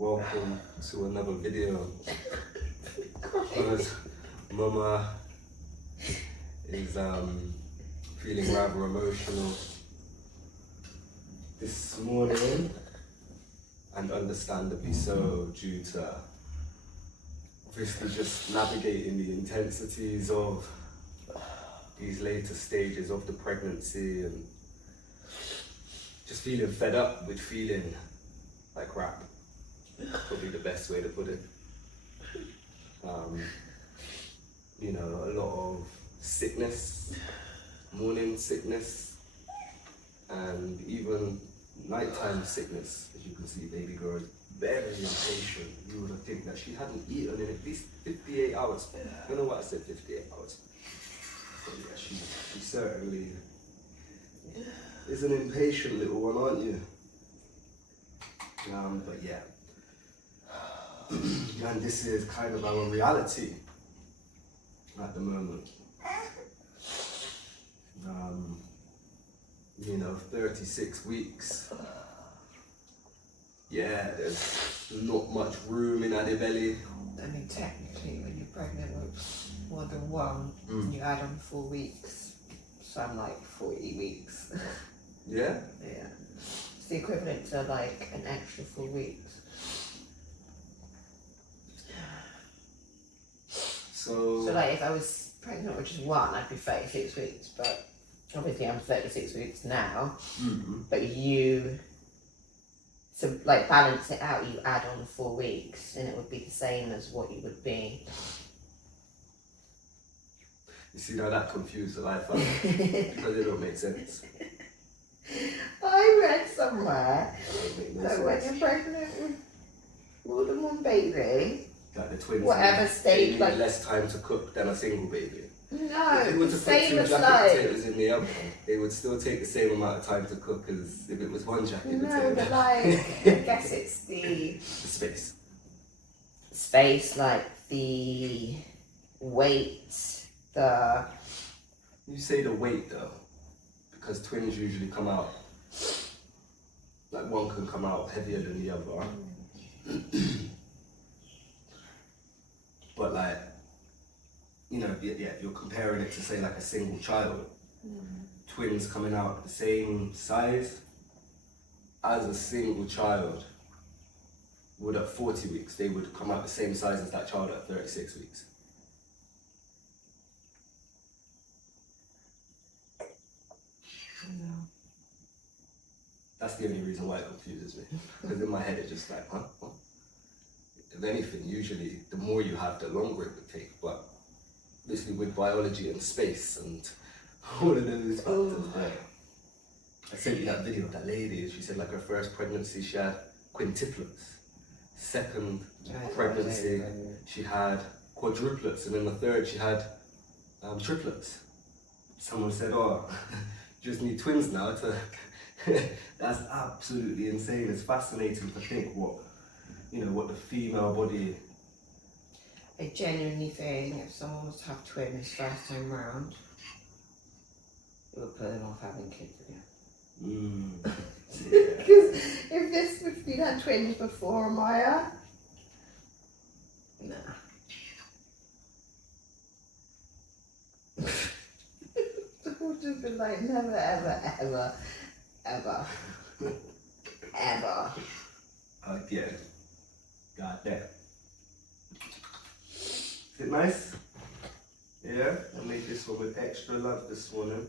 Welcome to another video. Because Mama is feeling rather emotional this morning, and understandably so, due to obviously just navigating the intensities of these later stages of the pregnancy and just feeling fed up with feeling like crap. Probably the best way to put it. You know, a lot of sickness, morning sickness, and even nighttime sickness. As you can see, baby girl is very impatient. You would think that she hadn't eaten in at least 58 hours. You know what I said, 58 hours. So yeah, she certainly is an impatient little one, aren't you? But yeah. And this is kind of our reality at the moment. You know, 36 weeks. Yeah, there's not much room in the belly. I mean, technically, when you're pregnant with more than one, you add on 4 weeks. So I'm like 40 weeks. Yeah? Yeah. It's the equivalent to like an extra 4 weeks. So like if I was pregnant with just one, I'd be 36 weeks, but obviously I'm 36 weeks now. But you, to like balance it out, you add on 4 weeks and it would be the same as what you would be. you see, now that confused the life out of me, because it don't make sense. I read somewhere No that when you're pregnant with more than one baby, like the twins, whatever stage, need like less time to cook than a single baby. no, If it were the to put same 2 as jacket like potatoes in the oven, it would still take the same amount of time to cook as if it was one jacket no, potato. but like I guess it's the The space, like the weight, the You say the weight though, because twins usually come out, like one can come out heavier than the other. But like, you know, yeah, you're comparing it to say like a single child. Twins coming out the same size as a single child would at 40 weeks, they would come out the same size as that child at 36 weeks. That's the only reason why it confuses me. Because in my head it's just like, huh? If anything, usually the more you have, the longer it would take. But obviously with biology and space and all of those factors there. I sent you that video of that lady, she said like her first pregnancy she had quintuplets. Second pregnancy she had quadruplets, and then the third she had triplets. Someone said, oh, just need twins now to... That's absolutely insane. It's fascinating to think what the female body... I genuinely think if someone was to have twins first time round, it would put them off having kids again. Because if you'd had twins before Amaya, nah. It would just been like never, ever, ever, ever, ever. Again. God damn. Is it nice? Yeah? I made this one with extra love this morning.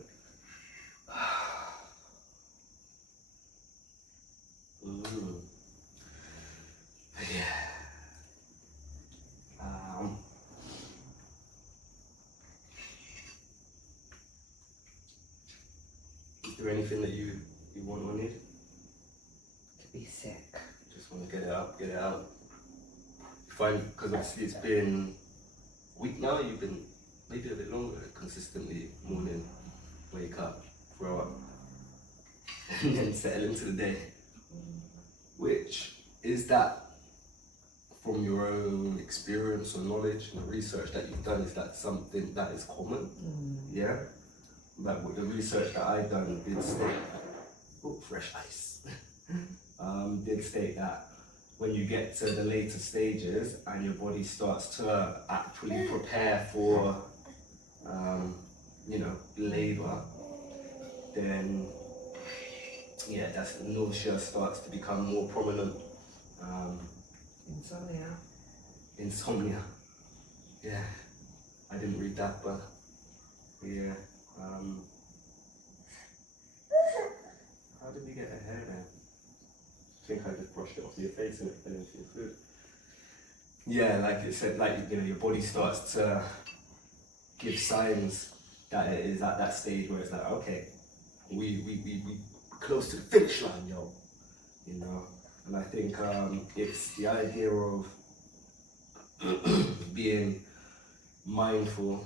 Yeah. Is there anything that you want or need? To be sick. Just want to get it out. You find, because obviously it's been a week now, you've been maybe a bit longer, consistently morning, wake up, throw up, and then settle into the day. Which, is that from your own experience or knowledge and the research that you've done, is that something that is common? Yeah? Like with the research that I've done did state, fresh ice, did state that when you get to the later stages and your body starts to actually prepare for, labor, then yeah, that's nausea starts to become more prominent. Insomnia. Yeah, I didn't read that, but yeah. How did we get her hair there? I think I just brushed it off your face and it fell into your food. Yeah, like it said, your body starts to give signs that it is at that stage where it's like, okay, we close to the finish line, yo. And I think it's the idea of being mindful,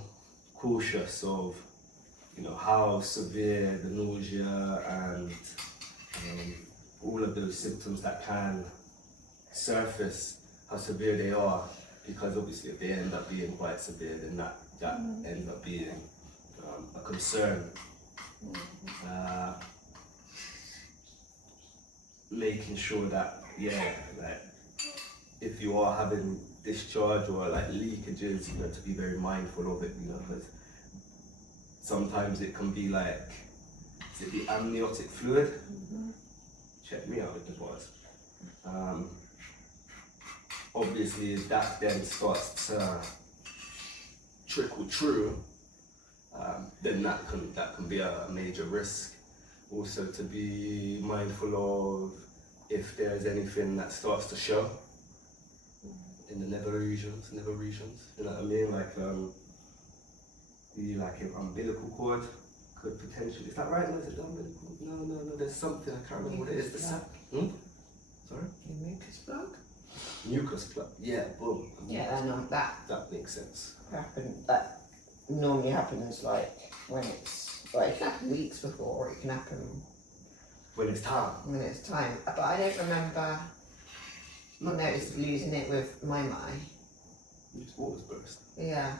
cautious of, how severe the nausea and all of those symptoms that can surface, how severe they are, because obviously if they end up being quite severe, then that ends up being a concern. Making sure that, if you are having discharge or leakages, to be very mindful of it, because sometimes it can be is it the amniotic fluid? Mm-hmm. Check me out with the bars. Obviously, if that then starts to trickle through, then that can be a major risk. Also, to be mindful of if there's anything that starts to show in the nether regions, you know what I mean? The umbilical cord could potentially, is that right? No, is it the umbilical? No, there's something, I can't remember what it is. Sorry? Your mucus plug? Mucus plug, yeah, boom. Yeah, that makes sense. That normally happens when it's, it can happen weeks before, or it can happen when it's time. But I don't remember, I noticed losing it with my. Just water's burst. Yeah.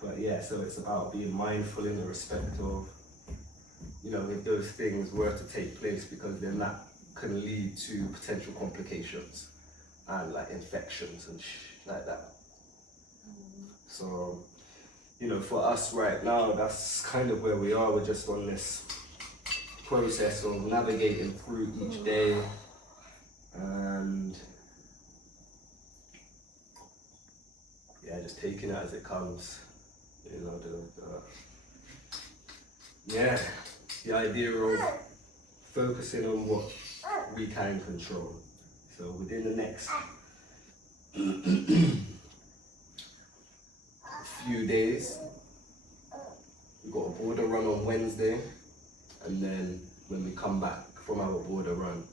But yeah, so it's about being mindful in the respect of, if those things were to take place, because then that can lead to potential complications and infections and like that. So, for us right now, that's kind of where we are. We're just on this process of navigating through each day and just taking it as it comes. The idea of focusing on what we can control. So within the next few days, we've got a border run on Wednesday, and then when we come back from our border run,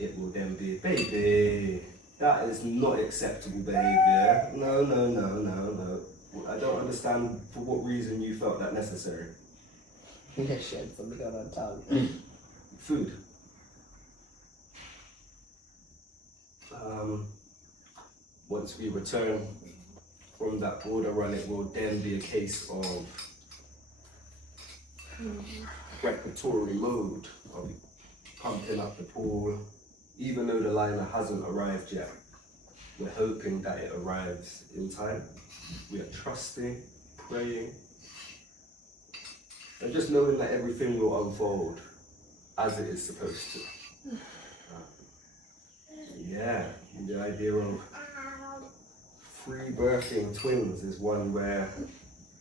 it will then be, baby, that is not acceptable behaviour. No. I don't understand for what reason you felt that necessary. Shit, something got on tongue. Food. Once we return from that border run, it will then be a case of preparatory mode of pumping up the pool. Even though the liner hasn't arrived yet, we're hoping that it arrives in time. We are trusting, praying, and just knowing that everything will unfold as it is supposed to. The idea of free birthing twins is one where,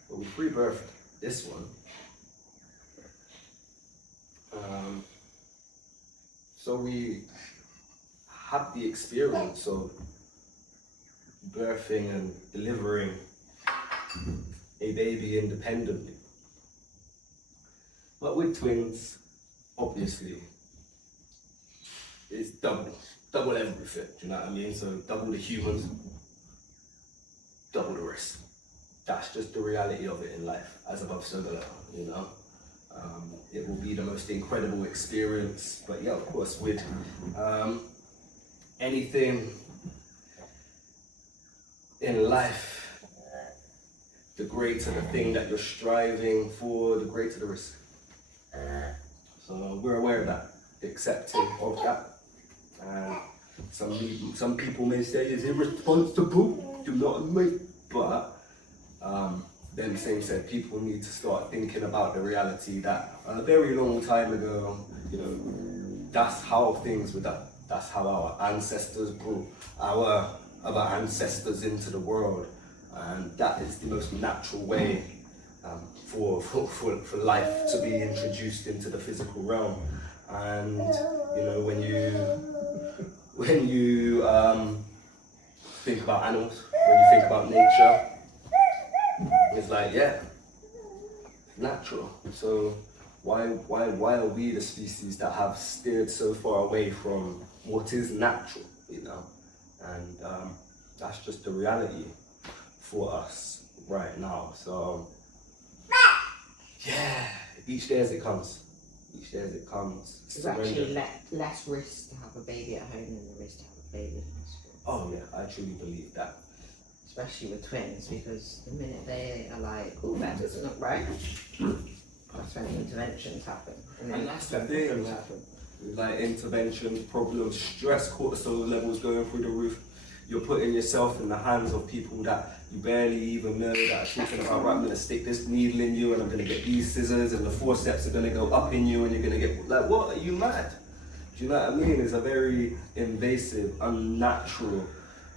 we free birthed this one. So we had the experience of birthing and delivering a baby independently. But with twins, obviously, it's double everything, do you know what I mean? So double the humans, double the risk. That's just the reality of it in life, as above so below, It will be the most incredible experience, but of course, with anything in life, the greater the thing that you're striving for, the greater the risk. So we're aware of that, accepting of that, and Some people may say it's irresponsible, do not make, but then same said, people need to start thinking about the reality that a very long time ago, you know, that's how things were done. That's how our ancestors brought our other ancestors into the world, and that is the most natural way for life to be introduced into the physical realm. And you know, when you think about animals, when you think about nature, it's like, yeah, natural. So why are we the species that have steered so far away from what is natural, you know? And that's just the reality for us right now. So yeah, each day as it comes. Each day as it comes. There's actually less risk to have a baby at home than there is to have a baby in hospital. Oh yeah, I truly believe that. Especially with twins, because the minute they are like, oh, that doesn't look right, that's when interventions happen. And that's the thing, like interventions, problems, stress, cortisol levels going through the roof. You're putting yourself in the hands of people that you barely even know, that are talking about, right, I'm gonna stick this needle in you and I'm gonna get these scissors and the forceps are gonna go up in you and you're gonna get, like, what, are you mad? Do you know what I mean? It's a very invasive, unnatural,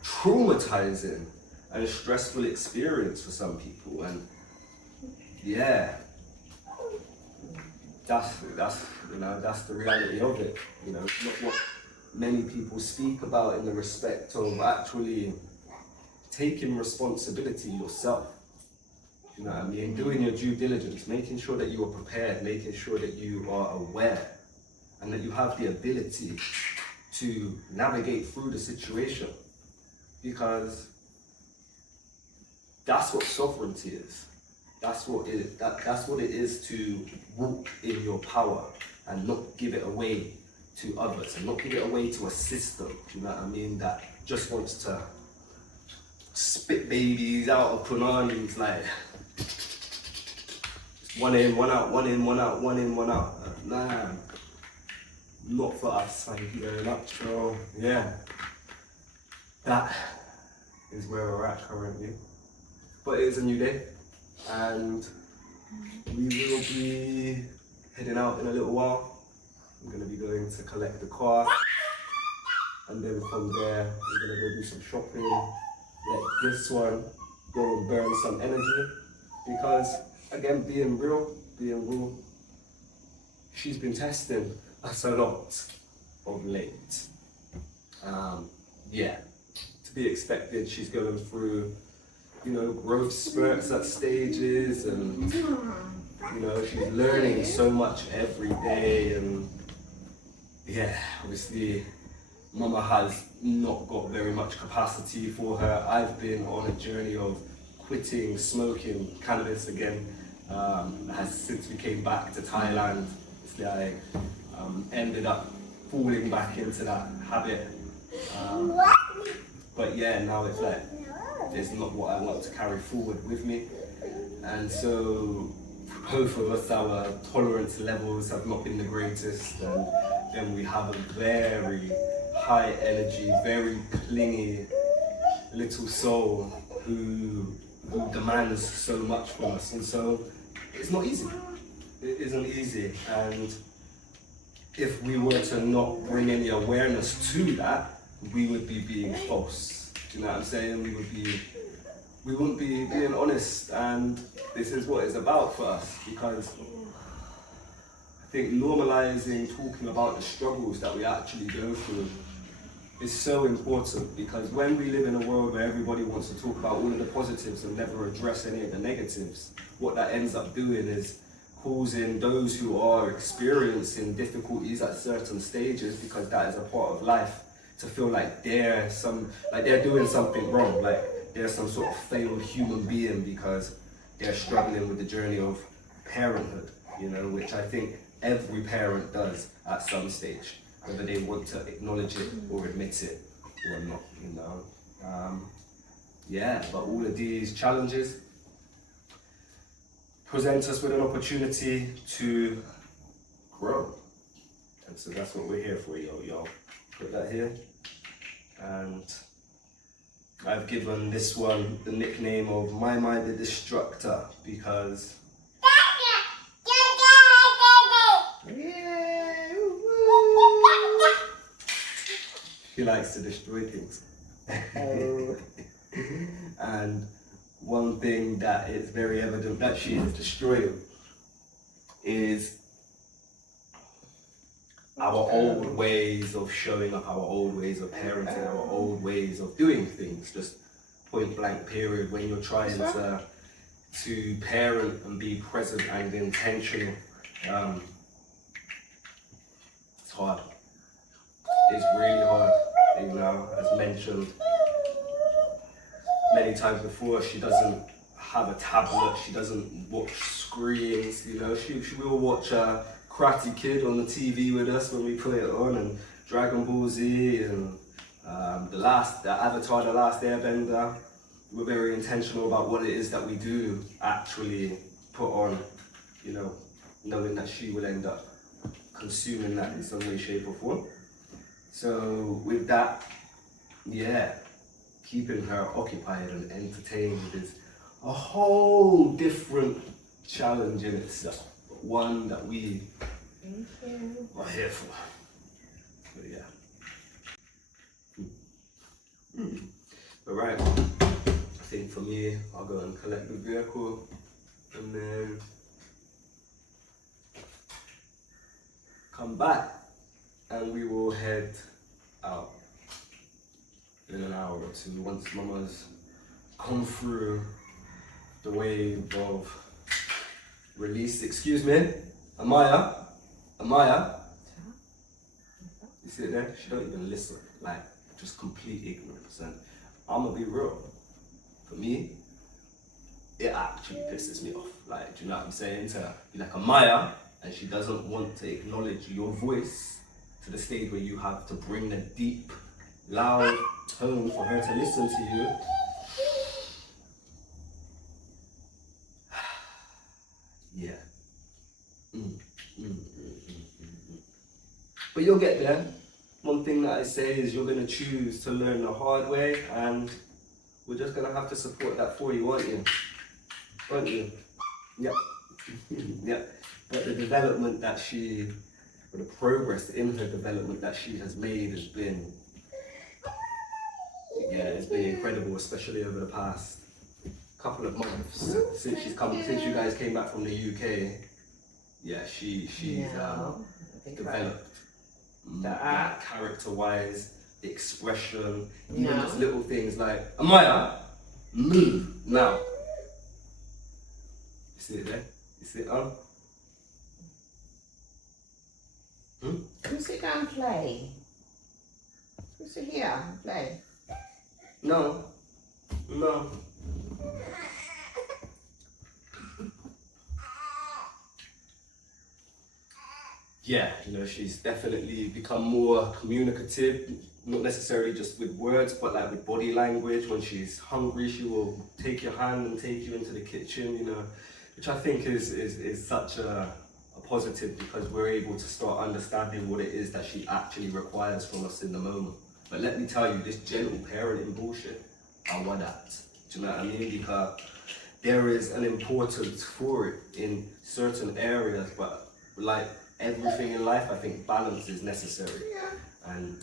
traumatizing and stressful experience for some people. And yeah, that's you know, that's the reality of it. You know, it's not what many people speak about in the respect of actually taking responsibility yourself. You know what I mean? Doing your due diligence, making sure that you are prepared, making sure that you are aware and that you have the ability to navigate through the situation. Because that's what sovereignty is. That's what it is to walk in your power and not give it away to others and not give it away to a system, do you know what I mean, that just wants to spit babies out of punanis, like one in, one out, one in, one out, one in, one out. Nah, not for us, thank you very much. So yeah, that is where we're at currently. But it is a new day, and we will be heading out in a little while. I'm going to be going to collect the car, and then from there we're going to go do some shopping, let this one go and burn some energy, because again, being real, she's been testing us a lot of late. Yeah, to be expected. She's going through, you know, growth spurts at stages, and you know, she's learning so much every day. And yeah, obviously Mama has not got very much capacity for her. I've been on a journey of quitting smoking cannabis again, since we came back to Thailand. Obviously I ended up falling back into that habit, but yeah, now it's like it's not what I want to carry forward with me. And so both of us, our tolerance levels have not been the greatest, and then we have a very high energy, very clingy little soul who demands so much from us. And so it's not easy. It isn't easy. And if we were to not bring any awareness to that, we would be being false. Do you know what I'm saying? We wouldn't be being honest, and this is what it's about for us, because I think normalizing talking about the struggles that we actually go through is so important, because when we live in a world where everybody wants to talk about all of the positives and never address any of the negatives, what that ends up doing is causing those who are experiencing difficulties at certain stages, because that is a part of life, to feel like they're doing something wrong, like they're some sort of failed human being because they're struggling with the journey of parenthood, you know, which I think every parent does at some stage, whether they want to acknowledge it or admit it or not, you know. Yeah, but all of these challenges present us with an opportunity to grow. And so that's what we're here for, y'all. Put that here. and I've given this one the nickname of My the Destructor because Yeah. she likes to destroy things. Oh. And one thing that is very evident that she is destroying is our old ways of showing up, our old ways of parenting, our old ways of doing things, just point blank period. When you're trying to parent and be present and intentional, it's hard. It's really hard, you know, as mentioned many times before, she doesn't have a tablet, she doesn't watch screens, you know, she will watch Karate Kid on the TV with us when we put it on, and Dragon Ball Z, and the Avatar, The Last Airbender. We're very intentional about what it is that we do actually put on, you know, knowing that she will end up consuming that in some way, shape or form. So with that, yeah, keeping her occupied and entertained is a whole different challenge in itself, but one that we are here for. But yeah. All right, I think for me, I'll go and collect the vehicle and then come back and we will head out in an hour or two once Mama's come through the wave of release. Excuse me, Amaya, you see it there? She don't even listen, like just complete ignorance. And I'm gonna be real, for me, it actually pisses me off. Like, do you know what I'm saying? To be like Amaya, and she doesn't want to acknowledge your voice to the stage where you have to bring the deep, loud tone for her to listen to you. Yeah. But you'll get there. One thing that I say is you're going to choose to learn the hard way, and we're just going to have to support that for you, aren't you? Aren't you? Yep. Yep. But the development that or the progress in her development that she has made has been, it's been incredible, especially over the past couple of months since you guys came back from the UK. Yeah, she's developed that character-wise, the expression, even just little things like, Amaya, move now. You see it there? You see it on? Come sit down and play. Come sit here and play. No. Yeah, you know, she's definitely become more communicative, not necessarily just with words, but like with body language. When she's hungry, she will take your hand and take you into the kitchen, you know, which I think is such a positive, because we're able to start understanding what it is that she actually requires from us in the moment. But let me tell you, this gentle parenting bullshit, I want that. Do you know what I mean? Because there is an importance for it in certain areas, but like everything in life, I think balance is necessary. Yeah. And,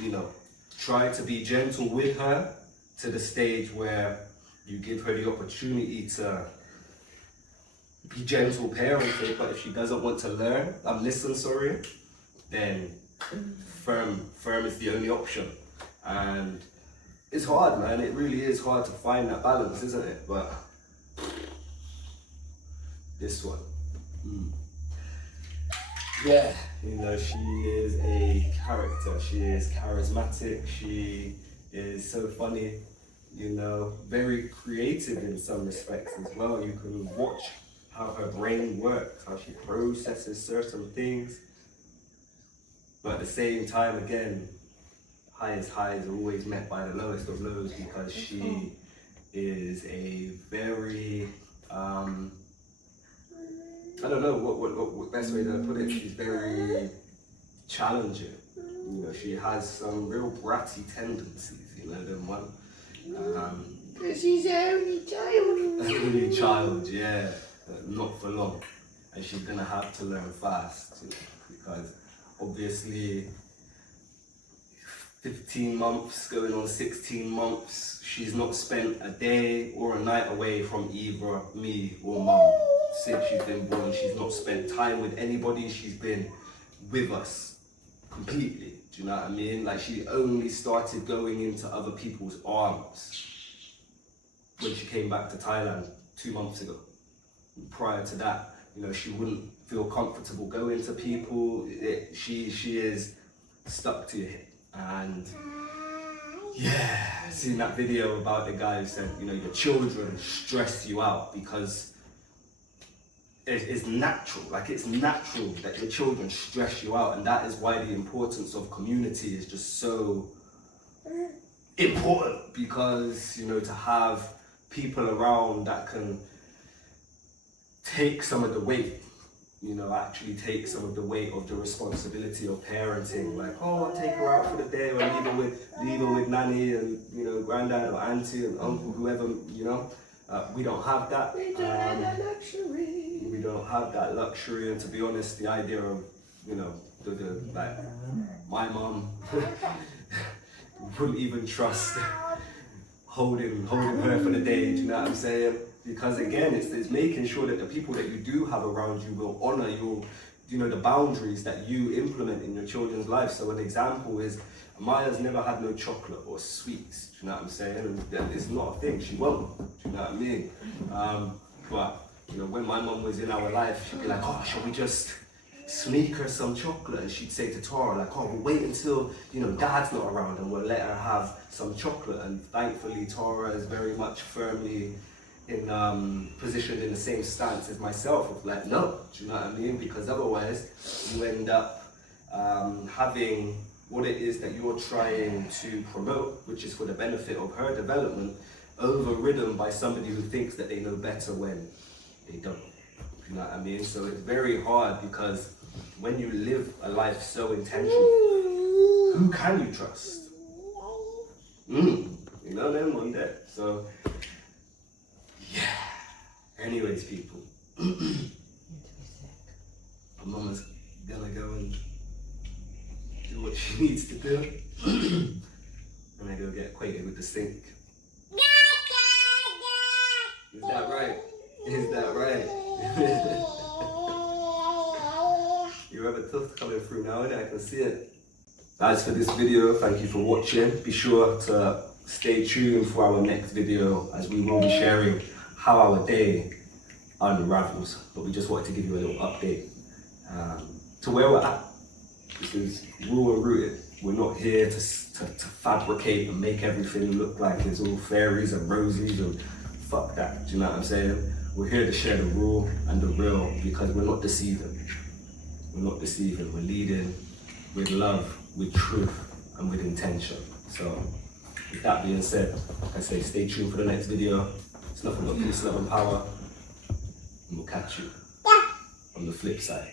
you know, try to be gentle with her to the stage where you give her the opportunity to be gentle parenting, but if she doesn't want to learn, then firm is the only option. And it's hard, man. It really is hard to find that balance, isn't it? But this one, yeah, you know, she is a character. She is charismatic. She is so funny, you know, very creative in some respects as well. You can watch how her brain works, how she processes certain things. But at the same time, again, highest highs are always met by the lowest of lows, because she is a very, I don't know what best way to put it. She's very challenging, You know, she has some real bratty tendencies, you know, them one. Because she's the only child. Only child, yeah. Not for long. And she's gonna have to learn fast, you know, because obviously 15 months going on 16 months, she's not spent a day or a night away from either me or mum since she's been born. She's not spent time with anybody. She's been with us completely. Do you know what I mean? Like, she only started going into other people's arms when she came back to Thailand 2 months ago. Prior to that, you know, she wouldn't feel comfortable going to people. She is stuck to your hip. And yeah, seen that video about the guy who said, you know, your children stress you out because it's natural. Like, it's natural that your children stress you out, and that is why the importance of community is just so important, because, you know, to have people around that can take some of the weight, you know, actually take some of the weight of the responsibility of parenting. Like, oh, I'll take her out for the day, or leave her with nanny and, you know, granddad or auntie and uncle, whoever, you know. We don't have that. We don't have that luxury. We don't have that luxury, and to be honest, the idea of, you know, like, my mum wouldn't even trust holding her for the day, do you know what I'm saying? Because again, it's making sure that the people that you do have around you will honor your, you know, the boundaries that you implement in your children's lives. So an example is, Amaya's never had no chocolate or sweets, do you know what I'm saying? And it's not a thing, she won't, do you know what I mean? But, you know, when my mum was in our life, she'd be like, oh, shall we just sneak her some chocolate? And she'd say to Tara, like, oh, we'll wait until, you know, dad's not around and we'll let her have some chocolate. And thankfully, Tara is very much firmly positioned in the same stance as myself of like, no, do you know what I mean? Because otherwise you end up having what it is that you're trying to promote, which is for the benefit of her development, overridden by somebody who thinks that they know better when they don't. Do you know what I mean? So it's very hard, because when you live a life so intentional, who can you trust? You know them one day. So yeah. Anyways, people, Mama's gonna go and do what she needs to do. And I go get acquainted with the sink. Is that right? Is that right? You have a tooth coming through now, and I can see it. That's for this video. Thank you for watching. Be sure to stay tuned for our next video, as we will be sharing how our day unravels. But we just wanted to give you a little update to where we're at. This is raw and rooted. We're not here to fabricate and make everything look like it's all fairies and roses and fuck that. Do you know what I'm saying? We're here to share the raw and the real, because we're not deceiving. We're not deceiving. We're leading with love, with truth, and with intention. So, with that being said, like I say, stay tuned for the next video. It's nothing but peace, love, and power. And we'll catch you on the flip side.